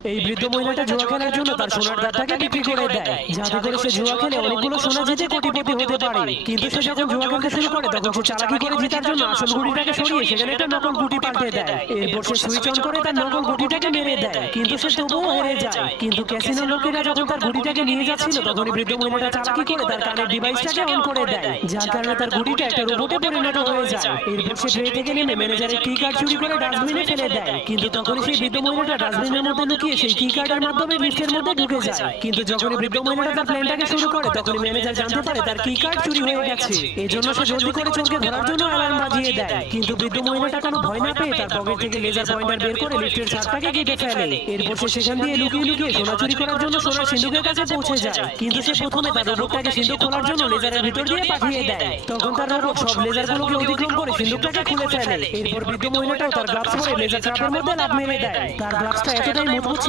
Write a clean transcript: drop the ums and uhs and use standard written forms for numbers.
এই বৃদ্ধ মহিলাটা জুয়া খেলার জন্য তার সোনার দাঁতটাকে বিক্রি করে দেয়, যাতে করে সে জুয়া খেলে অনেকগুলো সোনা জিতে কোটিপতি হতে পারে। কিন্তু সে যখন জুয়া খেলতে শুরু করে তখন সে চালাকি করে জেতার জন্য আসল গুটিটাকে সরিয়ে সেখানে একটা নকল গুটি পাল্টে দেয়। এরপর সে সুইচ অন করে তার নকল গুটিটাকে মেরে দেয়, কিন্তু সে তবুও হেরে যায়। কিন্তু ক্যাসিনো লোকেরা যখন তার গুটিটাকে নিয়ে যাচ্ছিল তখনই বৃদ্ধ মহিলাটা চালাকি করে তার কানের ডিভাইসটাকে অন করে দেয়, যার কারণে তার গুটিটা একটা রোবটে পরিণত হয়ে যায়। এরপর সে ট্রে থেকে নেমে ম্যানেজারের কি কার্ড চুরি করে ডাস্টবিনে ফেলে দেয়, কিন্তু তখনই সেই বৃদ্ধ মহিলাটা ডাস্টবিনের মধ্যে লুকিয়ে সেই কি কার্ডের মাধ্যমে লিফটের মধ্যে ঢুকে যায়। কিন্তু যখনই বৃদ্ধ মহিলাটা তার প্ল্যানটাকে শুরু করে তখনই ম্যানেজার জানতে পারে তার কি কার্ড চুরি হয়ে গেছে। এজন্য সে জলদি করে চোরকে ধরার জন্য অ্যালার্ম বাজিয়ে দেয়, কিন্তু বৃদ্ধ মহিলাটা কোনো ভয় না পেয়ে তার পকেট থেকে লেজার পয়েন্টার বের করে লিফটের ছাদটাকে কেটে ফেলে। এরপর সে সেখান দিয়ে লুকিয়ে লুকিয়ে সোনা চুরি করার জন্য সোনার সিন্ধুকের কাছে পৌঁছে যায়, কিন্তু সে প্রথমে তার রোবটটাকে সিন্ধুক খোলার জন্য লেজারের ভিতর দিয়ে পাঠিয়ে দেয়। তখন তার রোবট সব লেজারগুলোকে অতিক্রম করে সিন্ধুকটাকে খুলে ফেলে। এরপর বৃদ্ধ মহিলাটাও তার গ্লাভস পরে লেজার ট্র্যাপের মধ্যে লাফ মেরে দেয়। তার গ্লাভসটা এতটাই মজবুত